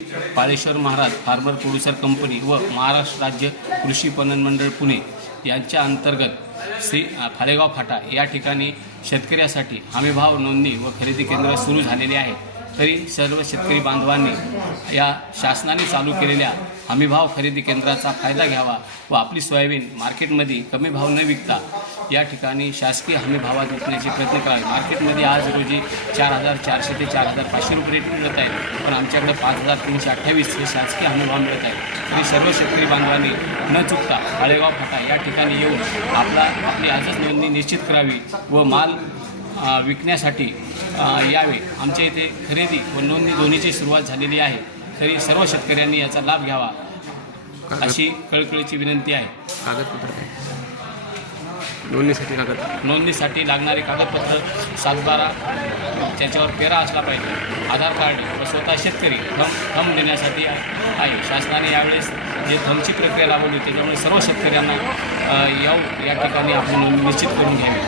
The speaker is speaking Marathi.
Paleshwar Maharaj farmer producer company व महाराष्ट्र राज्य कृषी पणन मंडळ पुणे यांच्या अंतर्गत श्री फालेगाव फाटा या ठिकाणी शेतकऱ्यासाठी हमीभाव नोंदणी व खरेदी केंद्र सुरू झालेले आहे। तरी सर्व शेतकरी बांधवांनी या शासनाने चालू केलेल्या हमीभाव खरेदी केंद्राचा फायदा घ्यावा व आपली सोयाबीन मार्केटमध्ये कमी भाव न विकता या ठिकाणी शासकीय हमीभावात विकण्याचे प्रयत्न करावे। मार्केटमध्ये आज रोजी 4,400 ते 4,500 रुपये रेट मिळत आहे, पण आमच्याकडे 5,328 हे शासकीय हमीभाव मिळत आहे। तरी सर्व शेतकरी बांधवांनी न चुकता फालेगाव फाटा या ठिकाणी येऊन आपली आजच नोंदणी निश्चित करावी व माल विकण्यासाठी यावे। आमच्या इथे खरेदी व नोंदणी दोन्हीची सुरुवात झालेली आहे, तरी सर्व शेतकऱ्यांनी याचा लाभ घ्यावा अशी कळकळीची विनंती आहे। कागदपत्र नोंदणीसाठी लागणारे कागदपत्र सातबारा, त्याच्यावर पेरा असला पाहिजे, आधार कार्ड व स्वतः शेतकरी थंब देण्यासाठी आहे। शासनाने यावेळेस जे थंबची प्रक्रिया राबवली त्याच्यामुळे सर्व शेतकऱ्यांना या ठिकाणी आपण नोंदणी निश्चित करून घ्यावी।